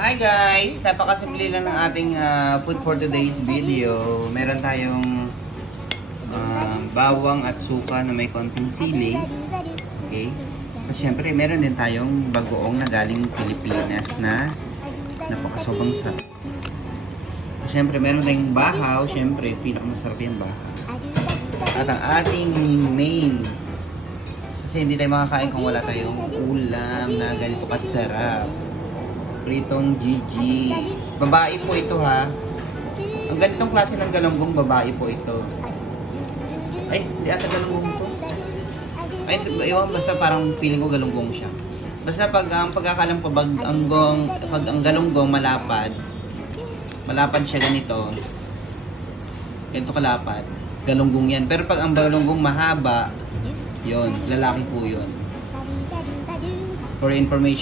Hi guys! Napakasimple lang ng ating food for today's video. Meron tayong bawang at suka na may konting sili. Okay? At syempre, meron din tayong bagoong na galing Pilipinas na napakasobang sarap. At syempre, meron tayong bahaw. Syempre, pinakamasarap yung bahaw. At ang ating main. Kasi hindi tayo makakain kung wala tayong ulam na ganito kasarap. Pritong Gigi. Babae po ito ha. Ang ganitong klase ng galunggong babae po ito. Ay, hindi ata galunggong to. Ay, iwan, basta parang feeling ko galunggong siya. Basta pag ang pagkakalam ko pag ang galunggong malapad siya ganito. Ganito kalapad. Galunggong yan. Pero pag ang galunggong mahaba, yon, lalaki po yon. For information